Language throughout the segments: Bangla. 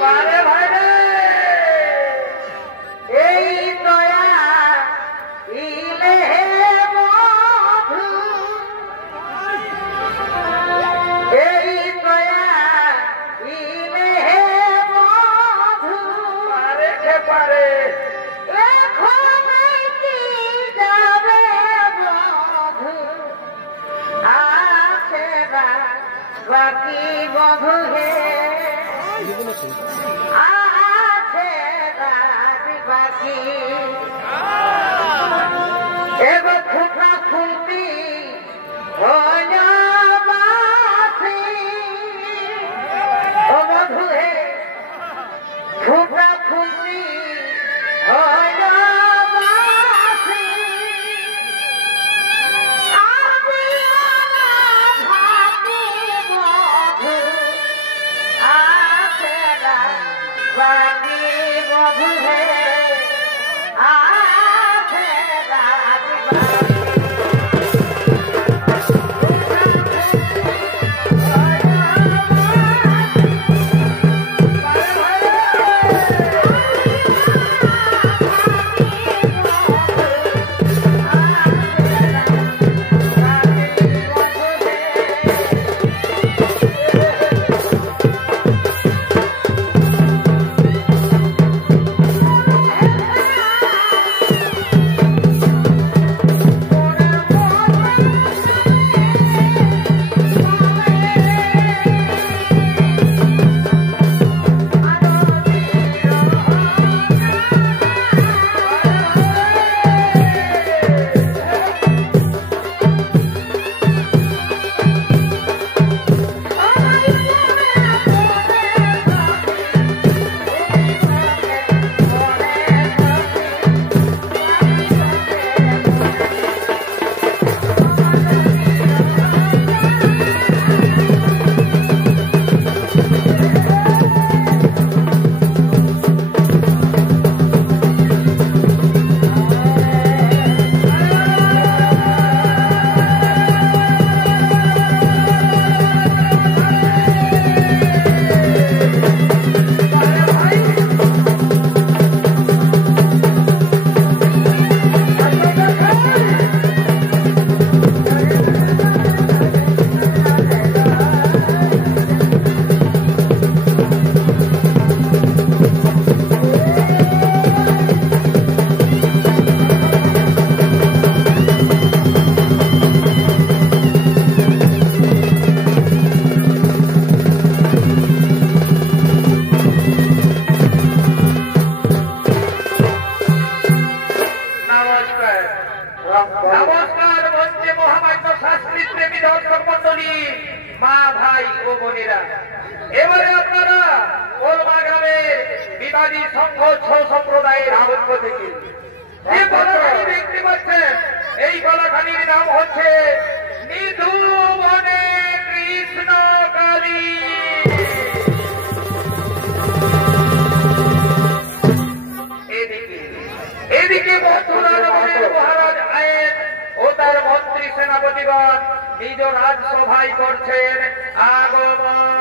পারে ভাই রে এই দয়া ইলে মধু এই দয়া ইলে মধু পারে কে পারে এখন কি যাবে মধু আছে না বাকি মধু হে আছে বাকি এগো ফুটা ফুটি হল বাসি ও মধু হে ফুটা ফুটি হল বাসি আমি ভাতি মধু আছে বাকি মধু হে আছে নমস্কার মঞ্চে মহামান্য শাস্ত্রী প্রেমী দর্শক মন্ডলী মা ভাই ও বোনেরা এবারে আপনারা ওলমা গ্রামের বিবাদী সংঘ ছৌ সম্প্রদায়ের পক্ষ থেকে যে কলাখানি দেখতে পাচ্ছেন এই কলাখানির নাম হচ্ছে নিধু বনে কৃষ্ণ কালী এদিকে মহারাজ আয়েন ও তার মন্ত্রী সেনাপতিগণ নিজ রাজসভায় করছেন আগমন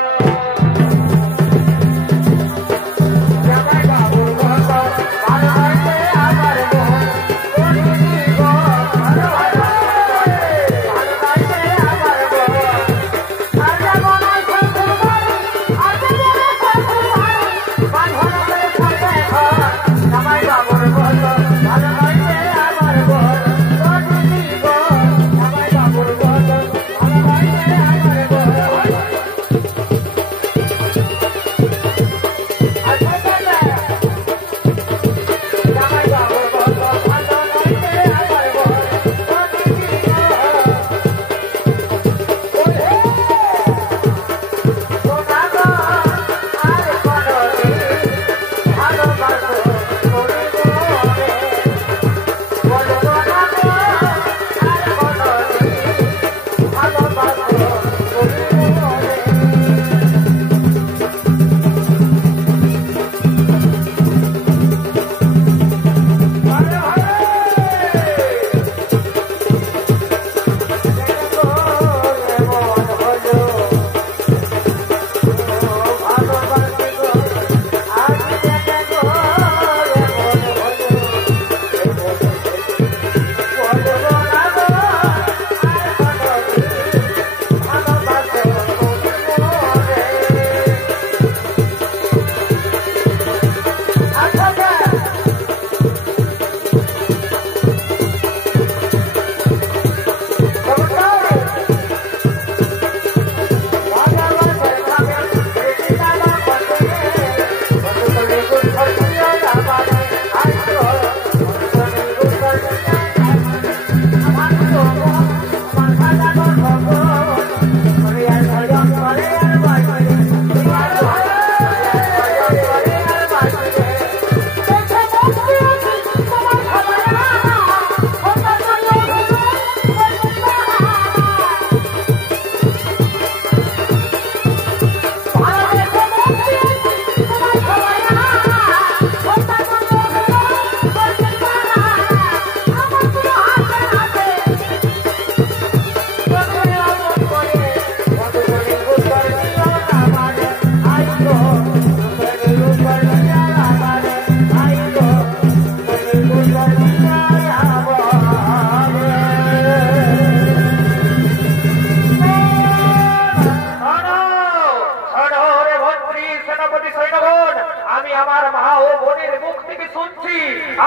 আমার মা ও বোনের মুখ থেকে শুনছি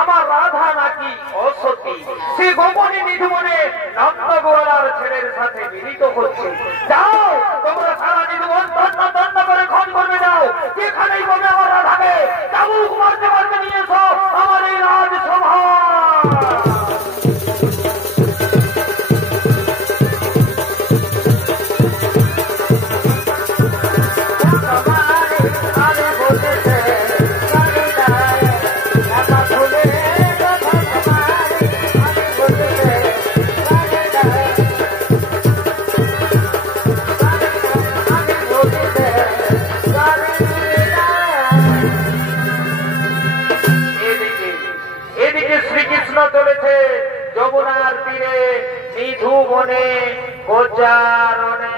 আমার রাধা নাকি অসতী, সে গোপনে নিধুবনে নন্দগোয়ালার ছেলের সাথে মিলিত হচ্ছে। যাও তোমরা সারা নিধুবন তন্ন তন্ন করে খোঁজ করবে, যাও যেখানেই বলবে আমার রাধাকে চাবুক মারতে মারতে নিয়ে এসো আমার এই রাজসভা। চলেছে যমুনার তীরে নিধু বনে গোচারণে।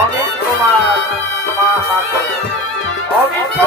অমিত কুমার মাহাতো, অমিত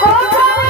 Oh,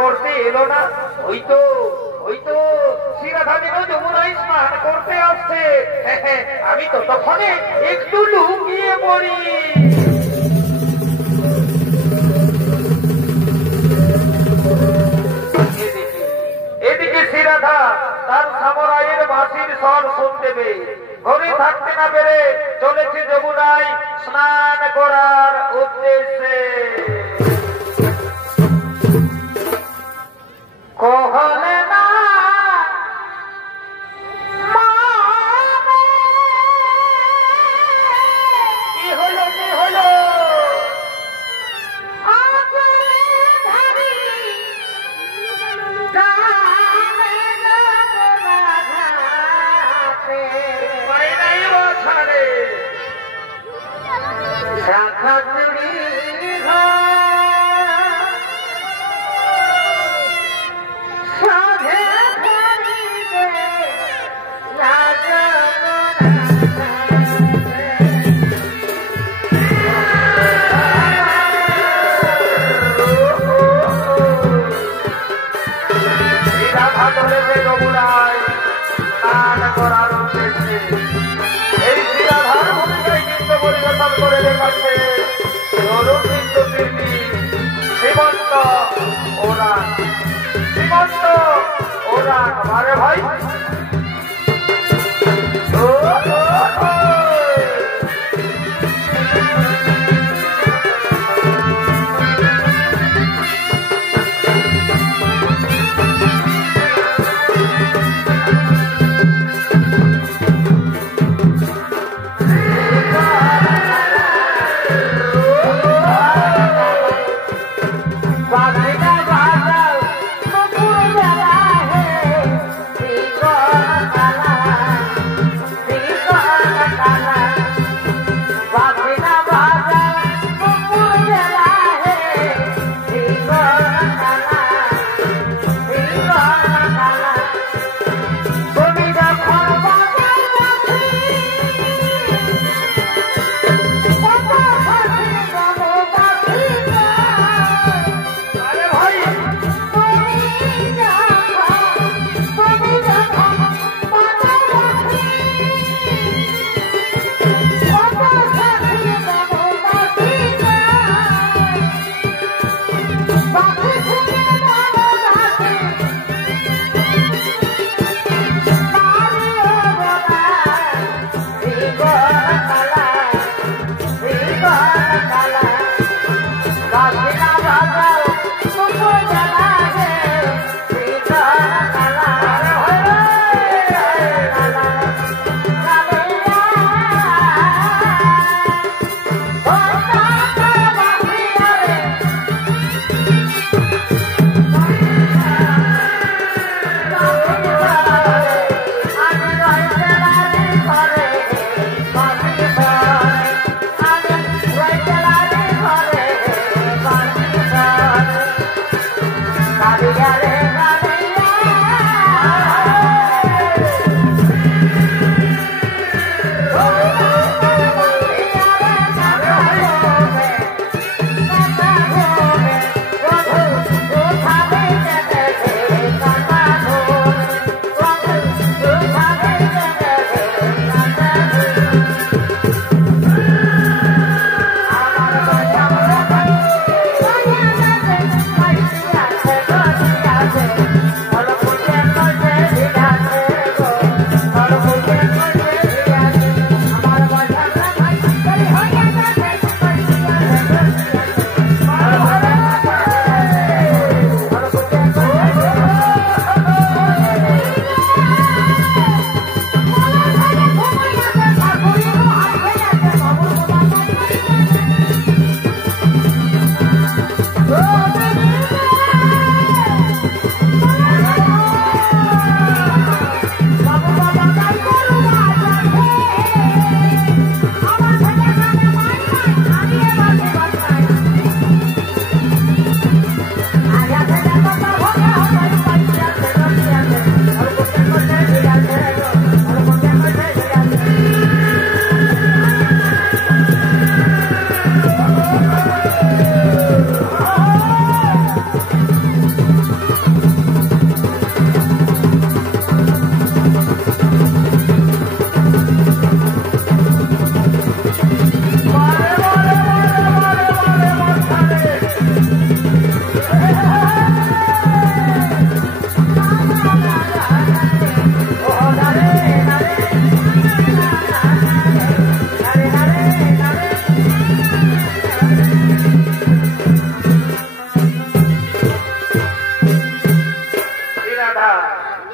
করতে এলো না? ওই তো শিরাধারী যমুনায় স্নান করতে আসছে। আমি তো তখন একটু লুকিয়ে পড়ি। এদিকে শিরাধা তার সামরাইয়ের বাঁশির স্বর শুনতে পেয়ে ঘরে থাকতে না পেরে চলেছে যমুনায় স্নান করার উদ্দেশ্যে। কহলে না কি হলো শাখা চুড়ি সাধে যমুনায় স্নান করার উদ্দেশ্যে এই শিরাধার ভূমিকায় নৃত্য পরিবেশন করে দেখাচ্ছে নৃত্য শিল্পী শ্রীমন্ত ওরান। আরে ভাই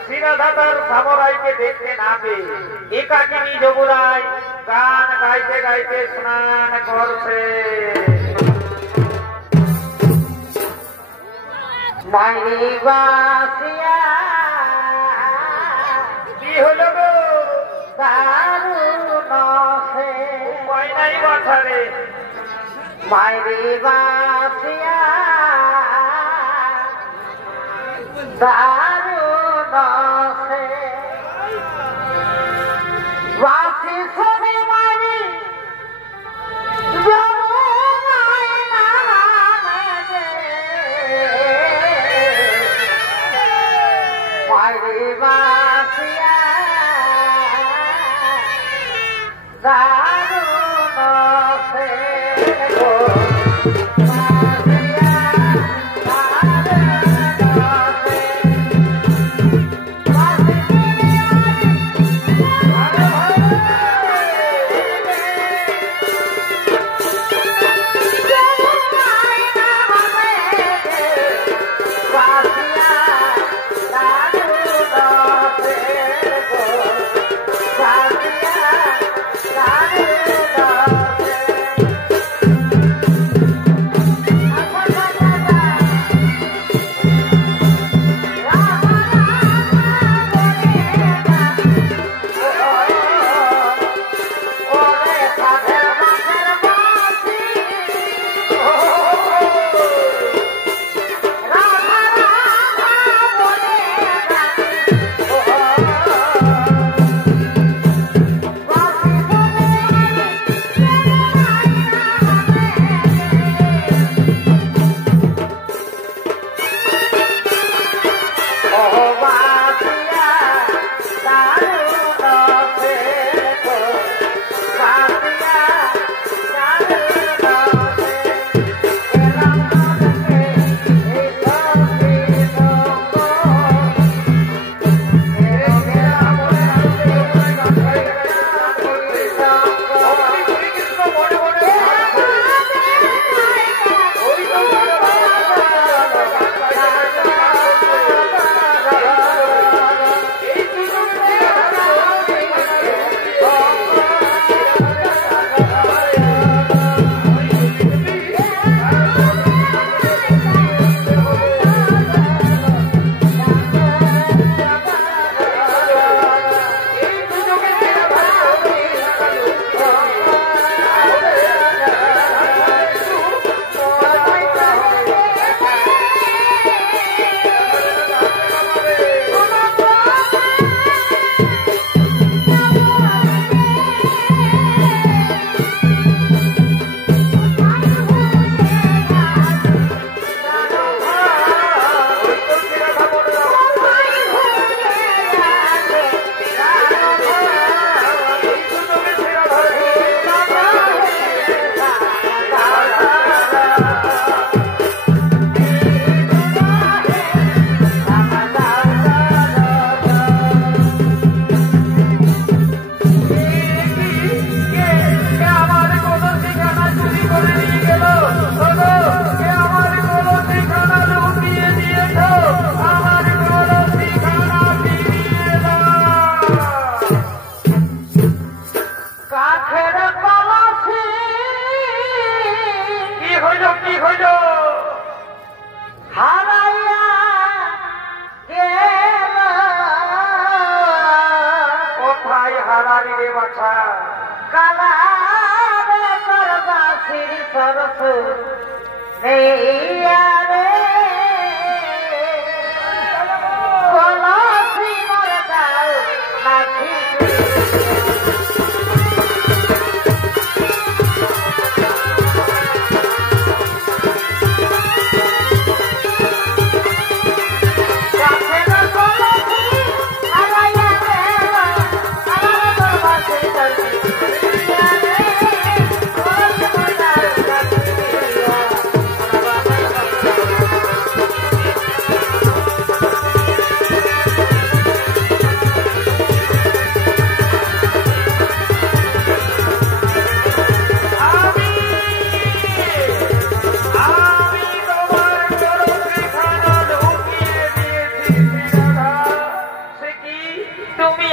সিরাধাতার সামরাইকে দেখতে না পেয়ে একাকিনী যমুনায় গান গাইতে গাইতে স্নান করছে। মাইরি বাসিয়া কি হলো গো? দারুণ সে উপায় নাই বাছারে। মাইরি বাসিয়া দারুণ সে বাসি ছবি মারি যমুনায় নামে রে। মাইরি বাসিয়া দারুণ সে গো।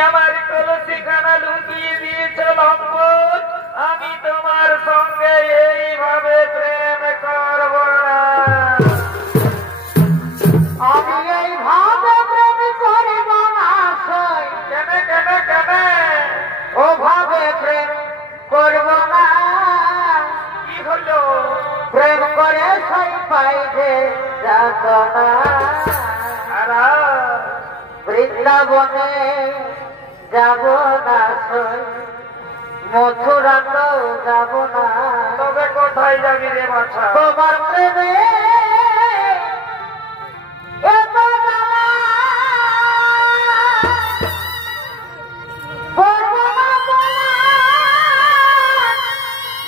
আমার কলসিখানা লুকিয়ে দিয়েছ লম্বন, আমি তোমার সঙ্গে এইভাবে প্রেম করব না। আমি এইভাবে প্রেম করিব না সই। কেন কেন কেন? ওভাবে প্রেম করব না। কি হলো? প্রেম করে সই পাইবে যাতনা। বৃন্দাবনে যাব না সই, মথুরা তো যাব না। তবে কোথায় যাবি রে বাছা? তোমার প্রেমে এত জ্বালা, করব না বলা,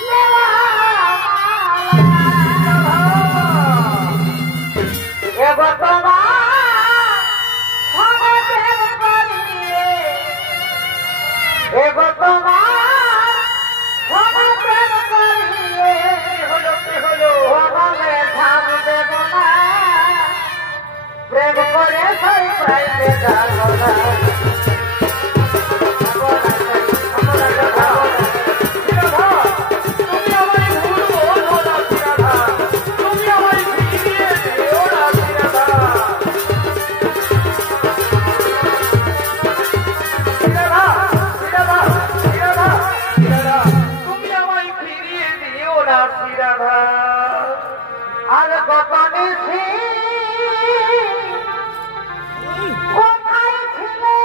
নেওয়া এগো তোমার সঙ্গে প্রেম করিয়ে, এগো তোমার সঙ্গে প্রেম করিয়ে, কি হলো কি হলো? ওভাবে ধাম দেব না, প্রেম করে সই পাইতে যাব না। তুমি আমায় ভুলবো না শ্রীরাধা, তুমি আমায় ফিরিয়ে দিও না শ্রীরাধা। শ্রীরাধা, শ্রীরাধা, শ্রীরাধা, শ্রীরাধা, তুমি আমায় ফিরিয়ে দিও না শ্রীরাধা। আর কত নিশি কোথায় ছিলে,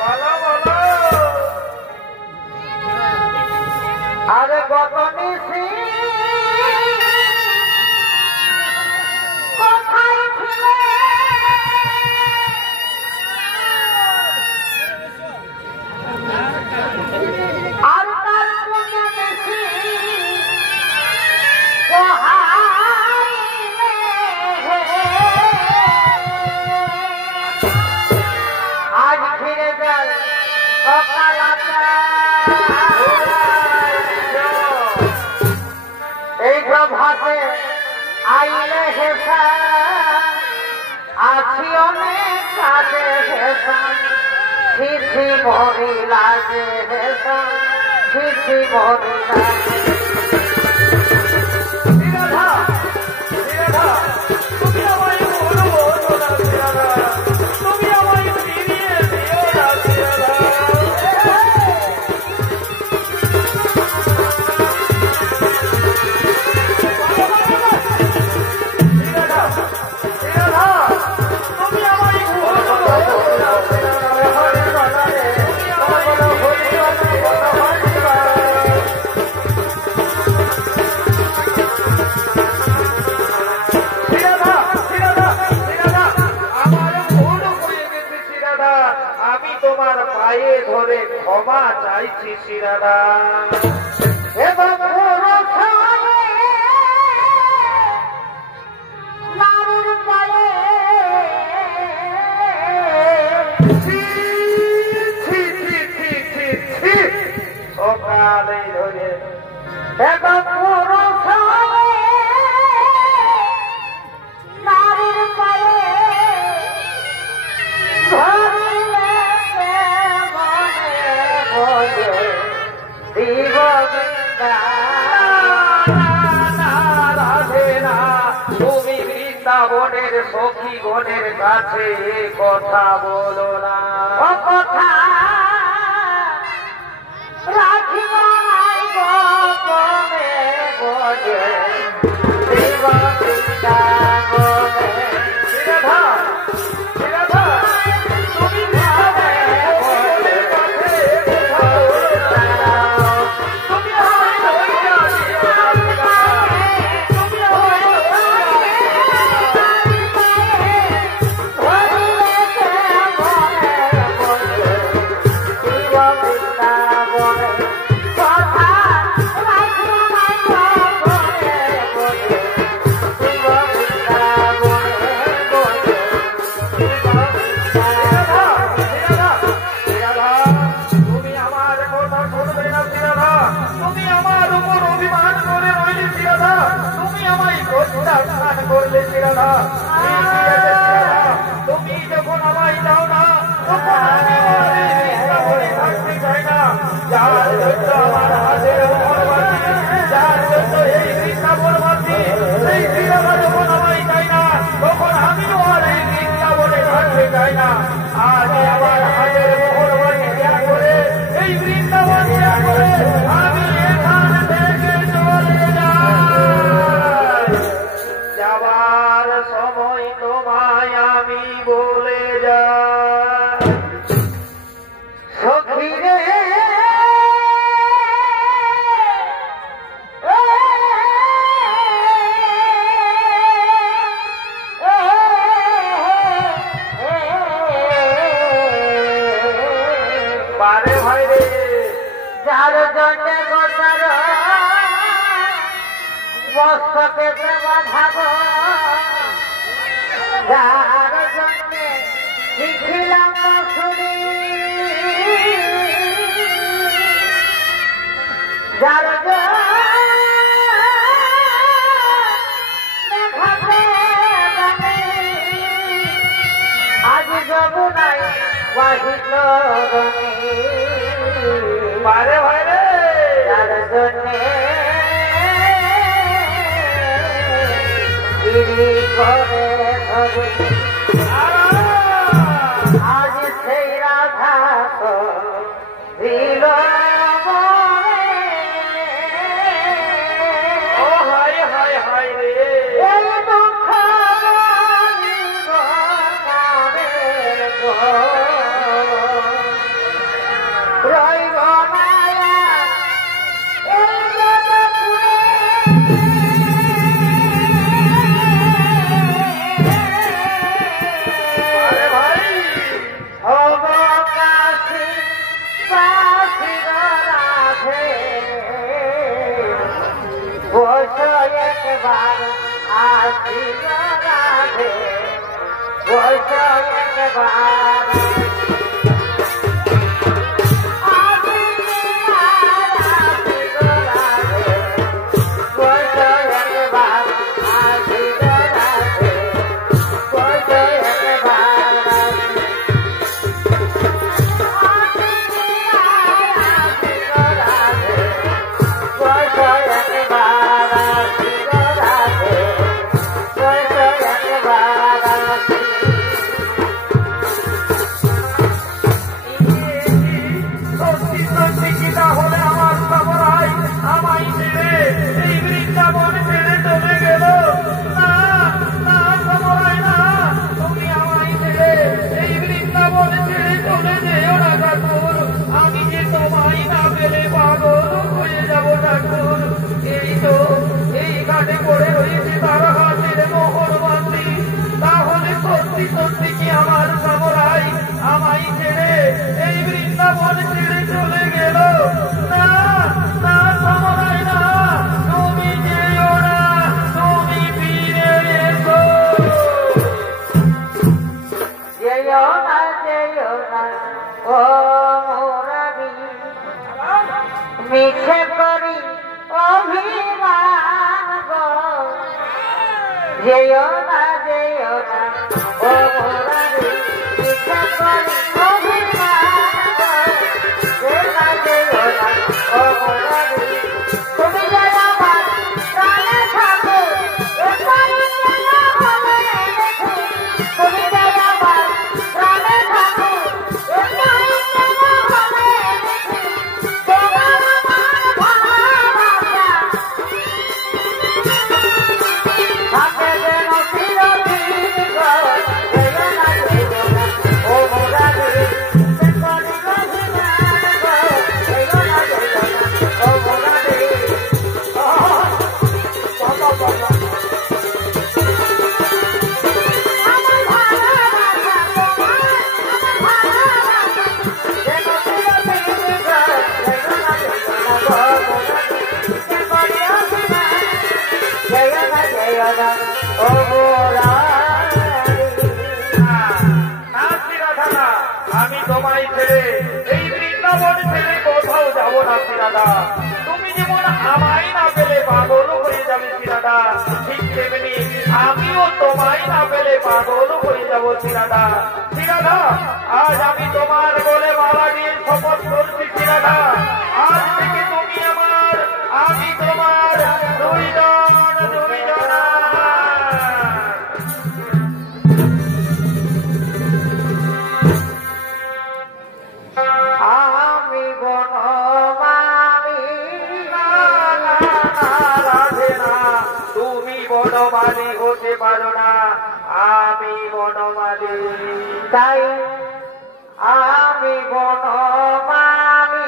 বলো বলো। আর কত নিশি কোথায় ছিলে, আর তার কোনে নিশি কোহাইলে, আজ ফিরে যাই অকালাতা। এই প্রভাতে আইলে হেসা, আছি অনেক কাজে হেসা, ছিছি মরি লাগে হেসা, ছিছি মরি লাগে। শ্রীরাধা, শ্রীরাধা, তুমি আমায় ভুলবো না শ্রীরাধা, তুমি আমায় ফিরিয়ে দিও না শ্রীরাধা। শ্রীরাধা, শ্রীরাধা, তুমি আমায় ভুলবো না শ্রীরাধা, তুমি আমায় ভুলবো না। শ্রীরাধা, শ্রীরাধা, শ্রীরাধা, আমার ভুল হয়ে গেছে শ্রীরাধা, আমি তোমার পায়ে ধরে ক্ষমা চাইছি শ্রীরাধা। এবং পুরো ছয়ে নারীর পায়ে, ছি, ছি, ছি, ছি, ছি, ছি, সকালে ধরে এবং পুরো ছয়ে নারীর পায়ে ধরিলে মনে মনে দিব বৃন্দা। রাধে না, তুমি বৃন্দাবনের সখী গণের কাছে এ কথা বলো না। ও কথা রাখিব নাই গোপনে গোজে, দিব বৃন্দাবনে। শ্রীরাধা, শ্রীরাধা, তুমি বৃন্দাবনের কাছে এ কথা বলো না। তুমি আমায় ধৈর্য দিও না শ্রীরাধা, তুমি আমায় ধৈর্য শ্রীরাধা, শ্রীরাধা, শ্রীরাধা, তুমি আমার কথা শুনবে না শ্রীরাধা, তুমি আমার উপর অভিমান করে রইলে শ্রীরাধা, তুমি আমায় প্রত্যাখ্যান করলে শ্রীরাধা। ঠিক আছে শ্রীরাধা, তুমি যখন আমায় দাও না যায় না। আজ আমার হাতের মোহর বাড়ি দেয়া করে এই বৃন্দাবন দেয়া করে আমি এখান থেকে চলে যাই। যাবার সময় তোমায় আমি বলে যাই, সখী রে পারে ভাই রে, যার জন্যে গোটার মস্তকে বাঁধাব, যার জন্যে শিখিলাম শুনি, যার আজ যমুনাই বাহিল পারে ভাই রে, যার জন্যে গিরি করে ধরে আজ সেই রাধা তো দিল ও হাই হাই হাই রে, এই দুঃখ বলিব কারের গো, রইব মায়া এই জগৎপুরে। পারে ভাই, হব কাশী বাসির রাধে, বস একবার আসির রাধে, বস একবার সত্যি সত্যি কি তাহলে আমার সামরাই আমায় ছেড়ে এই বৃন্দাবন ছেড়ে চলে গেল? না না সামরাই না, তুমি আমায় ছেড়ে এই বৃন্দাবন ছেড়ে চলে যেও না ঠাকুর। আমি যে তোমায় না পেলে পাগল হয়ে যাব ঠাকুর। এই তো এই ঘাটে পড়ে রয়েছে তার হাতের মোহর বাঁধি। তাহলে সত্যি সত্যি কি আমার সামরাই আমায় ছেড়ে এই বৃন্দাবন ছেড়ে চলে গেল? না না সামরাই না, তুমি যেও না, তুমি ফিরে এসো। যেও না যেও না ও মোরারি, মিছে করি অভিমান গো, যেও না যেও না ও মোরারি, মিছে করি অভিমান গো, যেও না যেও না ও মোরারি, তুমি যে আমার প্রাণে থাকো, এটাই যেন হলে দেখি, তুমি যে আমার প্রাণে থাকো, এটাই যেন হলে দেখি, তোমার আমার ভালোবাসা থাকে যেন চিরদিন গো, যেও না যেও না ও মোরারি, মিছে করি অভিমান গো, যেও না যেও না ও মোরারি। আমার ভালোবাসা তোমার, আমার ভালোবাসা যেন চিরদিন গো, যেও না যেও না গো মোরারি, মিছে করি অভিমান, যেও না যেও না ও মোরারি। না শ্রীরাধা না, আমি তোমায় ছেড়ে এই বৃন্দাবন ছেড়ে কোথাও যাব না শ্রীরাধা। তুমি যেমন আমায় না পেলে পাগল হয়ে যাবে শ্রীরাধা, ঠিক তেমনি আমিও তোমায় না পেলে পাগল হয়ে যাব শ্রীরাধা। শ্রীরাধা, আজ আমি তোমার বলে মালা দিয়ে শপথ করছি শ্রীরাধা, আজ থেকে তুমি আমার, আমি তোমার, দুইজন দুইজনা। তাই আমি বনমালী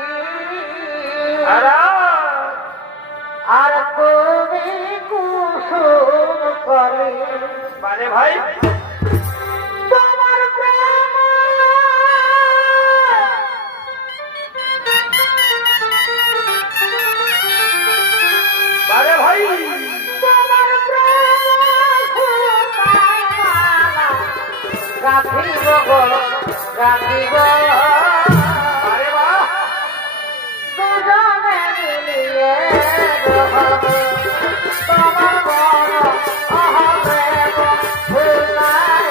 আর তুমি কুসুম কলি। মানে ভাই তোমার প্রেম মানে ভাই তোমার প্রেম গাঁথিব গো গাঁথিব আরে বাহ দুজনে মিলিয়ে রহব তোমার মন অহপ্রেম ভুলাই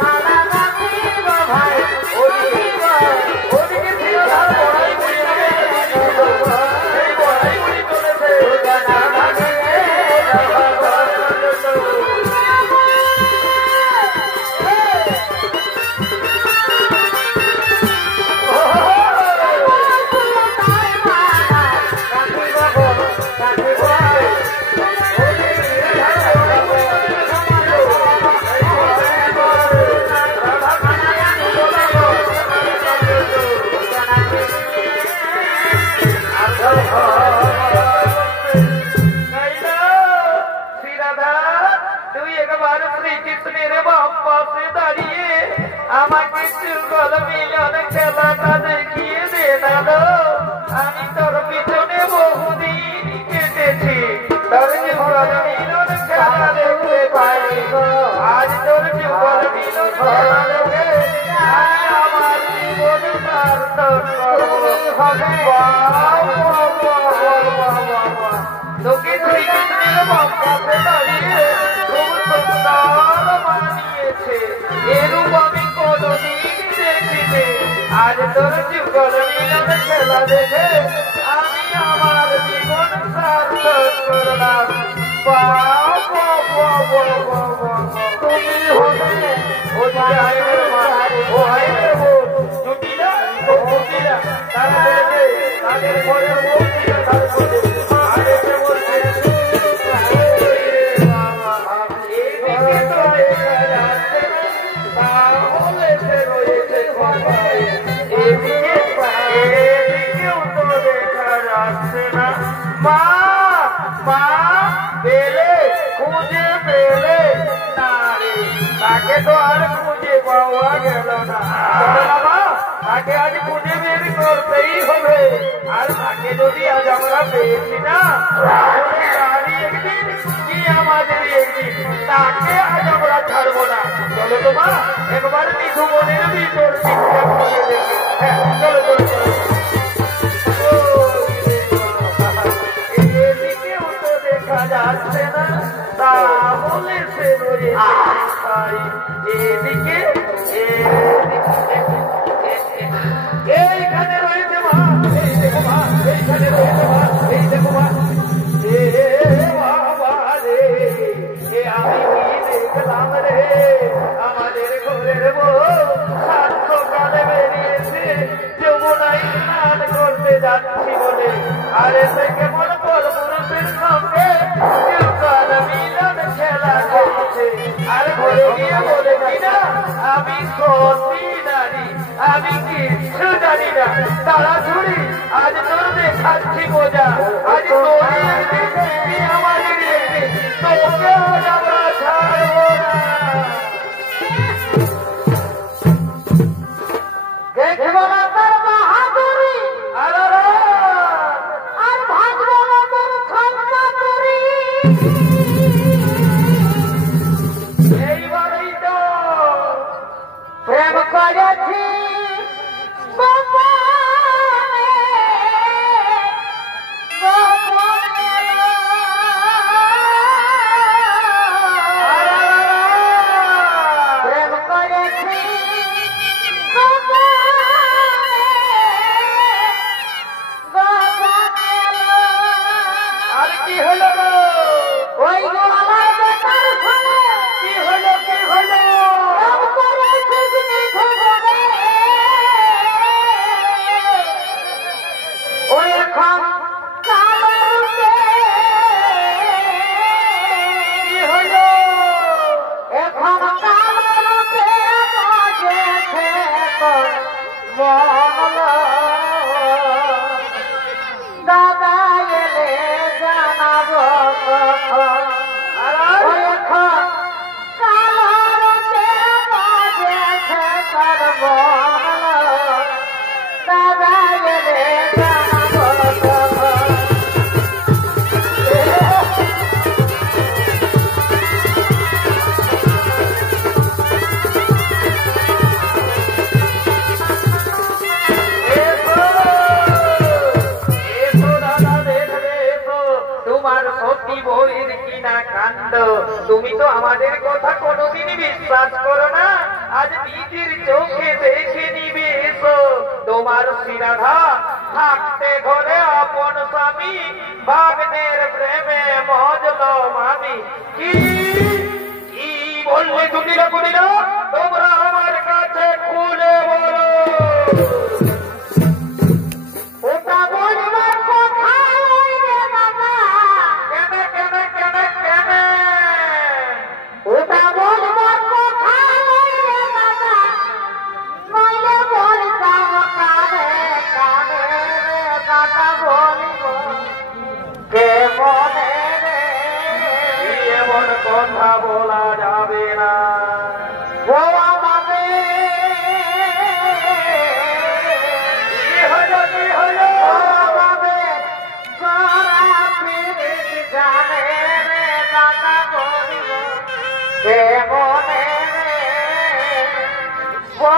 মালা গাঁথিব ভাই ওদিকে ধার বড়াই করি যাবে এই বড়াই করি চলেছে শ্রীকৃষ্ণের বাম পাশে দাঁড়িয়ে আমাকে যুগল মিলন খেলাটা দেখিয়ে দে দাদা। আমি তোর পিছনে বহুদিন কেটেছি, তোর যুগল মিলন খেলা দেখতে পাই গো। আজ তোর যুগল মিলন খেলা দেখে আমার জীবন সার্থক হবে। তোকে শ্রীকৃষ্ণের বাম পাশে দাঁড়িয়ে খুব সুন্দর মানিয়েছে, এরূপ আমি কোনদিন দেখিনি। আজ তোর যুগল মিলন খেলা দেখে আমি আমার জীবন সার্থক করলাম। তুমি হবে ও হাইমের বোন জুটিরা ও জুটিরা তারা দেখে তাদের ঘরের বোন তার বলছে তাকে তো আর খুঁজে পাওয়া গেল না। তাকে আজ খুঁজে বের করতেই হবে। আর তাকে যদি আজ আমরা পেয়েছি না, তাহলে একদিন কি আমাদের একদিন তাকে আজ আমরা ছাড়বো না। চলো তো মা একবার নিধু মনের ভিতর ঠিকঠাক করে দেখে। হ্যাঁ চলো চলো চলো। এদিকেও তো দেখা যাচ্ছে না, তাহলে সে এদিকে এইখানে রয়েছে মা, এই দেখো মা, এইখানে রয়েছে মা, এই দেখো মা। বাবা রে আমি কি দেখলাম রে, আমাদের ঘরের বউ সকালে বেরিয়েছে যমুনায় স্নান করতে যাচ্ছি বলে। আরে সে কেমন বল পুরুষের সঙ্গে যুগল মিলন খেলা করছে। আর ঘরে গিয়ে বলে কিনা আমি সত্যি নারী, আমি কিচ্ছু জানি না। তাড়াতাড়ি আজ তোর দেখাচ্ছি মজা, আজ তোরই একদিন তুই আমাদের একদিন, তোকে আজ আমরা ছাড়বো না। দেখব না তোর বাহাদুরি আর ভাবব না তোর ক্ষমতাতুরি। এইবারই তো প্রেম করেছি গোপনে, গোপনে। প্রেম করেছি গোপনে, গোপনে। আর কি হলো ওই গো আমার বেটার ফলে কি হলো কি হলো প্রেম করেছিস নিধু বনে। বলো দাদা এলে জানাবো কখন দাদা এলে জানাবো কখন তুমি তো আমাদের কথা কোনোদিনই বিশ্বাস করো না, আজ নিজের চোখে দেখে নিবে এসো। তোমার শ্রীরাধা থাকতে ঘরে আপন স্বামী, ভাগ্নের প্রেমে মজলো মামি। কি বললে দুটিরা কুটিরা, তোমরা আমার কাছে খুলে বলো। ওটা বলবার কথা নয় রে বাবা, কেনে কেনে কেনে কেনে ওটা বলবার কথা নয় রে বাবা, নইলে বলতাম কানে কানে রে কথা বলিব কে মনে রে। এমন কথা বলা যাবে না। ও আমাদের কি হলো কি হলো? ও আমাদের সারা পৃথিবী জানে রে কথা বলিব কে মনে রে। ও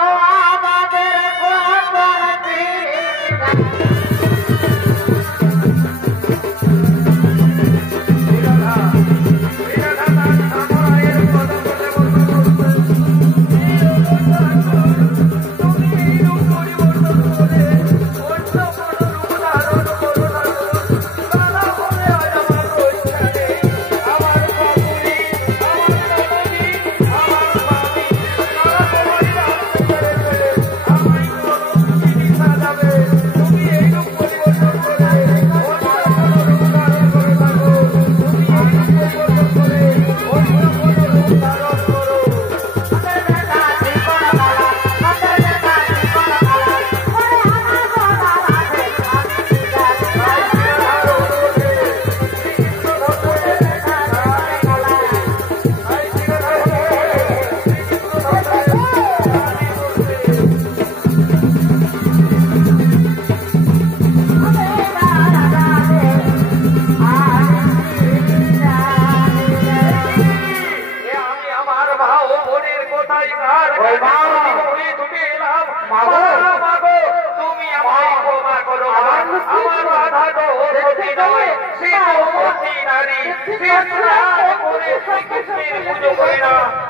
আমাদের গোপন পৃথিবী জানে।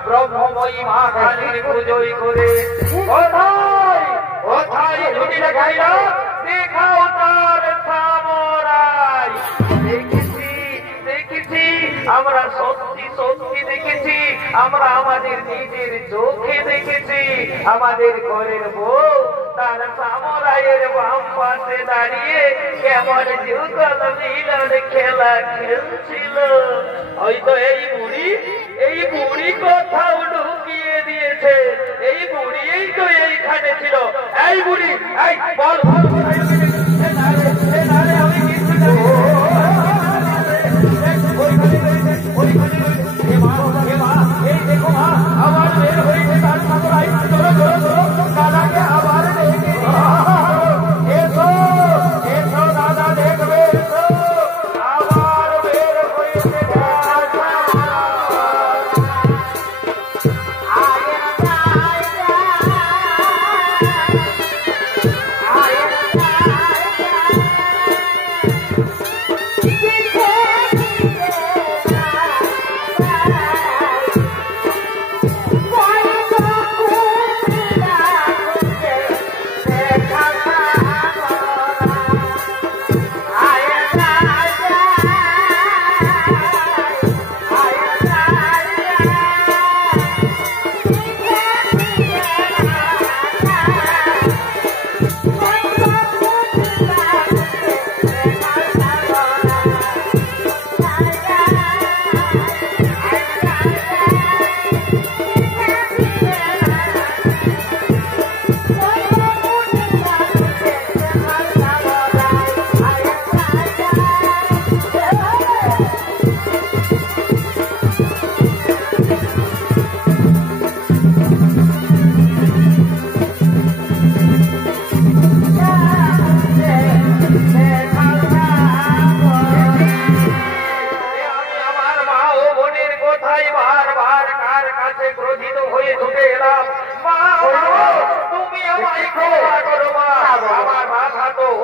ব্রহ্মময়ী মা কালীর পুজোই করে কোথায় জুটিলে গাইলা দেখাও তার সামরাই। দেখেছি দেখেছি আমরা সত্যি সত্যি দেখেছি, আমরা আমাদের নিজের চোখে দেখেছি। আমাদের ঘরের বউ তার সামরাইয়ের বাম পাশে দাঁড়িয়ে কেমন যুগল মিলন খেলা খেলছিল। হয়তো এই বুড়ি কোথাও ঢুকিয়ে দিয়েছে। এই বুড়ি তো এইখানে ছিল। এই বুড়ি এই বল বল আমি কিছু জানি এই দেখো মা আবার বের হয়েছে তার সামরাই। চলো চলো চলো দাদাকে আবার দেখে এসো এসো দাদা দেখবে এসো আবার বের হয়েছে। আয়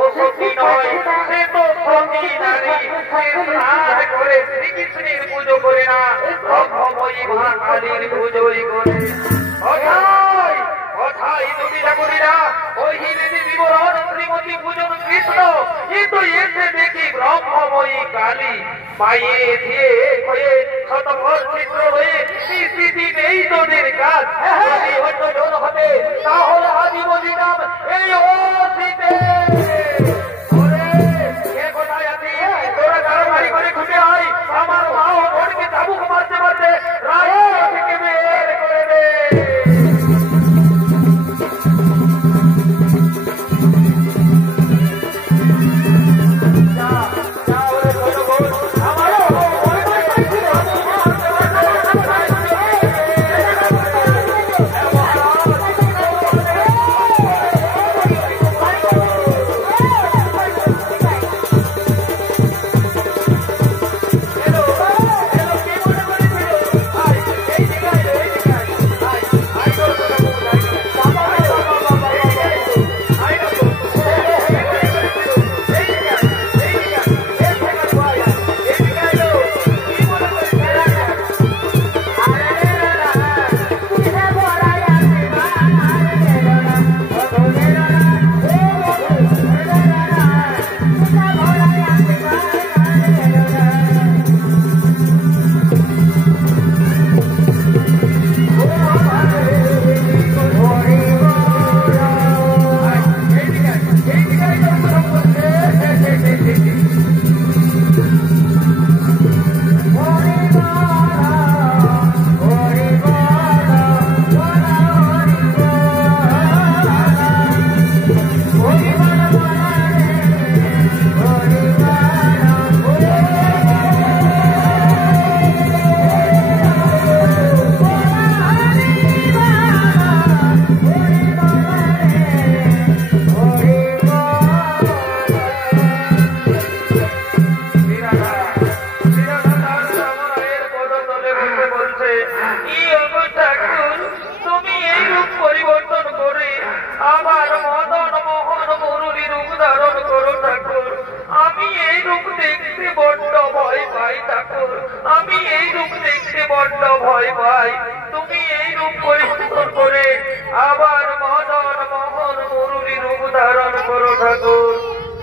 ও সতী নয়, সে তো সতী নারী। সে স্নান করে শ্রীকৃষ্ণের পুজো করে না, ব্রহ্মময়ী মা কালীর পুজোই করে। কথাই কথাই তুমি ঠাকুরিরা ওই হিন্দি বিবরণ শ্রীমতী পূজন কৃষ্ণ, কিন্তু এসে দেখি ব্রহ্মময়ী কালী পায়ে দিয়ে হয়ে শতভর চিত্র হয়ে নিশ্চিত এই তোদের কাজ। যদি অন্য জন হবে তাহলে আজই বলিতাম এই অতীতে কোথায় আছি তোরা কারবারি করে খুঁজে আয়। আমার মা ও বোনকে চাবুক মারতে মারতে রাজ্য থেকে বের করে দে।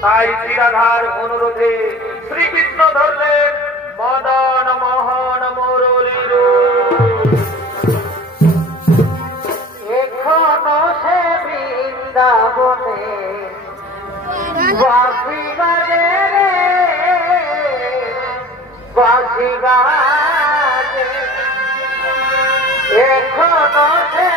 তাই শ্রীরাধার অনুরোধে শ্রীকৃষ্ণ ধরলেন মদন মোহন মুরলীর এখনো সে বৃন্দাবনে বাঁশি বাজে রে বাঁশি বাজে এখনো সে